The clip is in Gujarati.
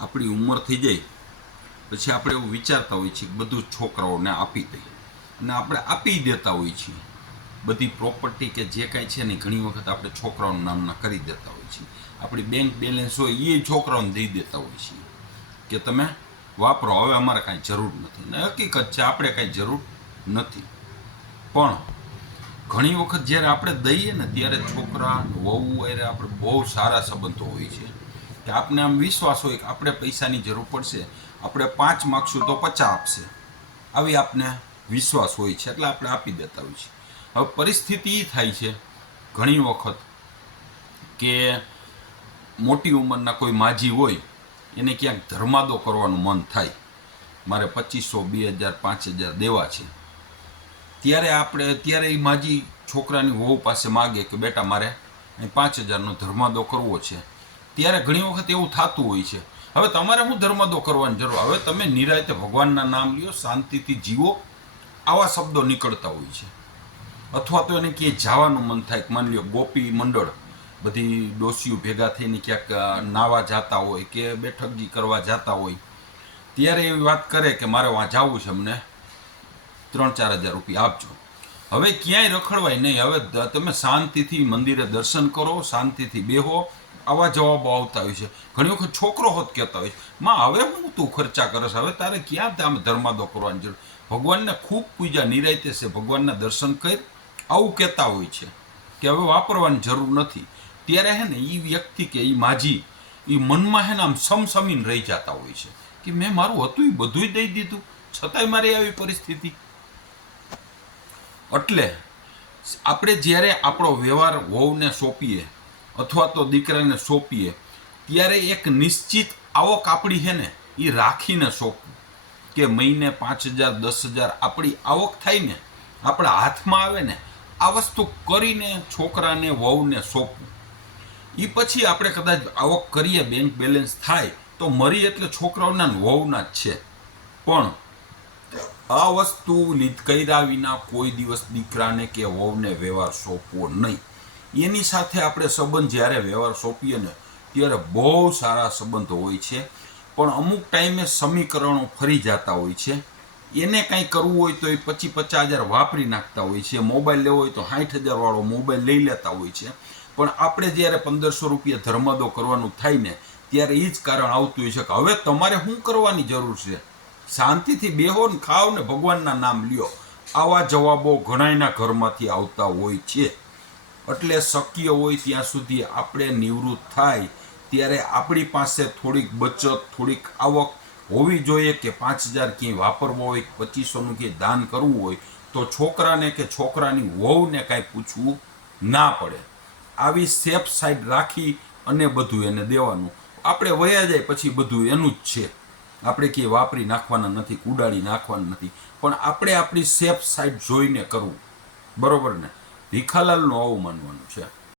આપણી ઉંમર થઈ જાય, પછી આપણે એવું વિચારતા હોઈએ છીએ બધું છોકરાઓને આપી દઈએ. અને આપણે આપી દેતા હોઈએ છીએ. બધી પ્રોપર્ટી કે જે કાંઈ છે ને ઘણી વખત આપણે છોકરાઓના નામના કરી દેતા હોઈએ છીએ. આપણી બેંક બેલેન્સ હોય એ છોકરાઓને દઈ દેતા હોઈએ છીએ. કે તમે વાપરો, હવે અમારે કાંઈ જરૂર નથી. ને હકીકત છે, આપણે કાંઈ જરૂર નથી. પણ ઘણી વખત જ્યારે આપણે દઈએ ને ત્યારે છોકરા, વહુ અરે આપણે બહુ સારા સંબંધો હોય છે. કે આપને આમ વિશ્વાસ હોય કે આપણે પૈસાની જરૂર પડશે, આપણે પાંચ માગશું તો પચાસ આપશે. આવી આપને વિશ્વાસ હોય છે, એટલે આપણે આપી દેતા હોય છે. હવે પરિસ્થિતિ એ થાય છે ઘણી વખત કે મોટી ઉંમરના કોઈ માજી હોય, એને ક્યાંક ધર્માદો કરવાનું મન થાય. મારે પચીસો, બે હજાર, પાંચ હજાર દેવા છે. ત્યારે આપણે, ત્યારે એ માજી છોકરાની વહુ પાસે માગે કે બેટા મારે પાંચ હજારનો ધર્માદો કરવો છે. ત્યારે ઘણી વખત એવું થતું હોય છે. હવે તમારે હું ધર્મદો કરવાની જરૂર. હવે તમે નિરાયતે ભગવાનના નામ લ્યો, શાંતિથી જીવો. આવા શબ્દો નીકળતા હોય છે. અથવા તો એને ક્યાંય જવાનું મન થાય માની લ્યો ગોપી મંડળ, બધી ડોસીઓ ભેગા થઈને ક્યાંક નાવા જતા હોય કે બેઠકજી કરવા જતા હોય. ત્યારે એવી વાત કરે કે મારે વાં જવું છે અમને. ત્રણ ચાર હજાર રૂપિયા આપજો. હવે ક્યાંય રખડવાય નહીં. હવે તમે શાંતિથી મંદિરે દર્શન કરો, શાંતિથી બેહો. આવા જવાબો આવતા હોય છે. ઘણી વખત છોકરો હોત કહેતા હોય છે, માં, હવે હું તું ખર્ચા કરશ હવે તારે ક્યાં તમે ધર્માદો કરવાની જરૂર? ભગવાનને ખૂબ પૂજા નિરાયતે છે. ભગવાનના દર્શન કરી. આવું કહેતા હોય છે કે હવે વાપરવાની જરૂર નથી. ત્યારે હે ને એ વ્યક્તિ કે એ માજી એ મનમાં હે ને આમ સમસમીને રહી જતા હોય છે કે મેં મારું હતું એ બધુંય દઈ દીધું, છતાંય મારી આવી પરિસ્થિતિ. એટલે આપણે જ્યારે આપણો વ્યવહાર વહુને સોંપીએ અથવા તો દીકરાને સોંપીએ, ત્યારે એક નિશ્ચિત આવક આપણી છે ને, એ રાખીને સોંપવું. કે મહિને પાંચ હજાર, દસ હજાર આપણી આવક થાય ને, આપણા હાથમાં આવે ને, આ વસ્તુ કરીને છોકરાને, વહુને સોંપવું. એ પછી આપણે કદાચ આવક કરીએ બેંક બેલેન્સ થાય, તો મરી એટલે છોકરાઓના વહુના જ છે. પણ આ વસ્તુ લીધ કર્યા વિના કોઈ દિવસ દીકરાને કે વહુને વ્યવહાર સોંપવો નહીં. એની સાથે આપણે સંબંધ જ્યારે વ્યવહાર સોંપીએ ને, ત્યારે બહુ સારા સંબંધો હોય છે. પણ અમુક ટાઈમે સમીકરણો ફરી જતા હોય છે. એને કાંઈ કરવું હોય તો એ પછી પચાસ હજાર વાપરી નાખતા હોય છે. મોબાઈલ લેવો હોય તો સાઠ હજારવાળો મોબાઈલ લઈ લેતા હોય છે. પણ આપણે જ્યારે પંદરસો રૂપિયા ધર્માદો કરવાનું થાય ને, ત્યારે એ જ કારણ આવતું હોય છે કે હવે તમારે શું કરવાની જરૂર છે? શાંતિથી બેહો ને ખાઓ ને ભગવાનના નામ લ્યો. આવા જવાબો ઘણાયના ઘરમાંથી આવતા હોય છે. એટલે શક્ય હોય ત્યાં સુધી આપણે નિવૃત્ત થાય. ત્યારે આપણી પાસે થોડીક બચત, થોડીક આવક હોવી જોઈએ કે પાંચ હજાર ક્યાંય વાપરવો હોય, પચીસોનું ક્યાંય દાન કરવું હોય, તો છોકરાને કે છોકરાની વહુને કાંઈ પૂછવું ના પડે. આવી સેફ સાઈડ રાખી અને બધું એને દેવાનું. આપણે વયા જાય પછી બધું એનું જ છે. આપણે ક્યાંય વાપરી નાખવાના નથી ઉડાડી નાખવાના નથી. પણ આપણે આપણી સેફ સાઈડ જોઈને કરવું. બરોબર ને? ભીખાલાલનું આવું માનવાનું છે